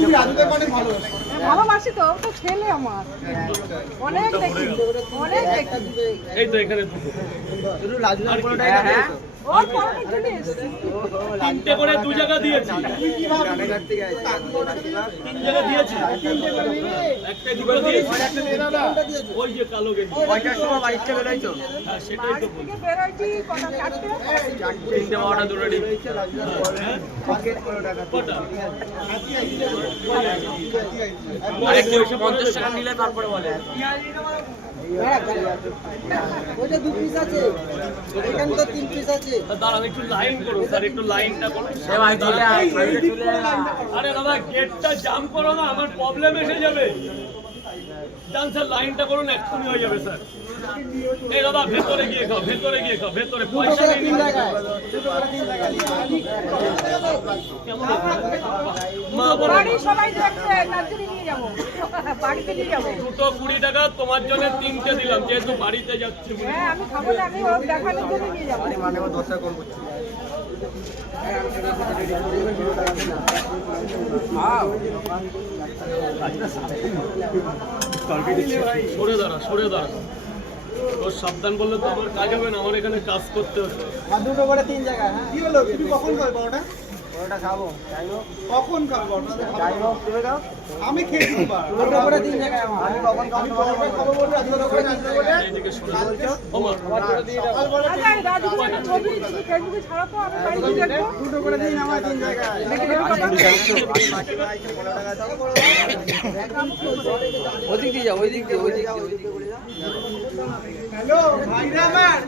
তুমি রাজুকে অনেক ভালোবাসি। ভালোবাসি তো, তো ছেলে আমার অনেক দেখি, অনেক দেখি। এই তো এখানে দুটো। শুধু রাজুদার কোনোটাই না তো? ওর পরনের জিনিস তিনটে করে দু জায়গা দিয়েছি। তুই কি ভাবলি? তিন জায়গা দিয়েছি। তিনটে করে নিবি? একটা দুটো দিয়েছি। একটা দিয়ে দাও না। কোনটা দিয়েছো? ওই যে কালো গেঞ্জি। কয়টার সময় বাড়িতে বেরোইছো? হ্যাঁ সেটাই তো বলছি। থেকে বেরোইছি কটা, চারটে? তিনটে বারোটা দুটো রেডি। পকেট করে টাকা। কটা? আরেকটু 50 টাকা নিলে তারপরে বলে। ওইটা 2 পিস আছে। এখানে তো 3 পিস আছে। দাঁড়ান একটু লাইন করুন স্যার, একটু লাইনটা করুন। এ ভাই চলে আয়, বাইরে চলে আয়। আরে দাদা গেটটা জাম করো না, আমার প্রবলেম এসে যাবে। জান স্যার লাইনটা করুন, এক্ষুনি হয়ে যাবে স্যার। এই দাদা ভেতরে গিয়ে খাও, ভেতরে গিয়ে খাও, ভেতরে পয়সা নেই। মা বলে বাড়ি সবাই দেখছে, তার জন্য নিয়ে যাবো, বাড়িতে নিয়ে যাবো। 220 টাকা তোমার জন্য তিনটে দিলাম, যেহেতু বাড়িতে যাচ্ছি। হ্যাঁ আমি খাবো না, আমি ওর দেখানোর জন্য নিয়ে যাবো। মানে ও 10 টাকা কম করছে। সরে দাঁড়া, সরে দাঁড়া। তোর সাবধান বললে তো আমার কাজ হবে না, আমার এখানে কাজ করতে হচ্ছে। আর দুটো করে 3 জায়গায়, হ্যাঁ? কি হলো? তুমি কখন খাবে বড়টা? বড়টা খাবো। যাই হোক। কখন খাবে বড়টা? যাই হোক, তুমি খাও। আমি খেয়েছি একবার। দুটো করে 3 জায়গায় আমার। আমি কখন খাবো? আমি বড়টা খাবো বলে দুটো করে 3 জায়গায়। এইদিকে সরে দাঁড়া। ওমা, আচ্ছা এই রাজুকে একটা ছবি তুমি ফেসবুকে ছাড়ো তো, আমি বাড়িতে দেখবো। দুটো করে দিন আমার 3 জায়গায়। দেখে দেবে বাবা? ওই দিক দিয়ে যাও, ওই দিক দিয়ে, ওই দিক দিয়ে। হ্যালো ভাইরা আমার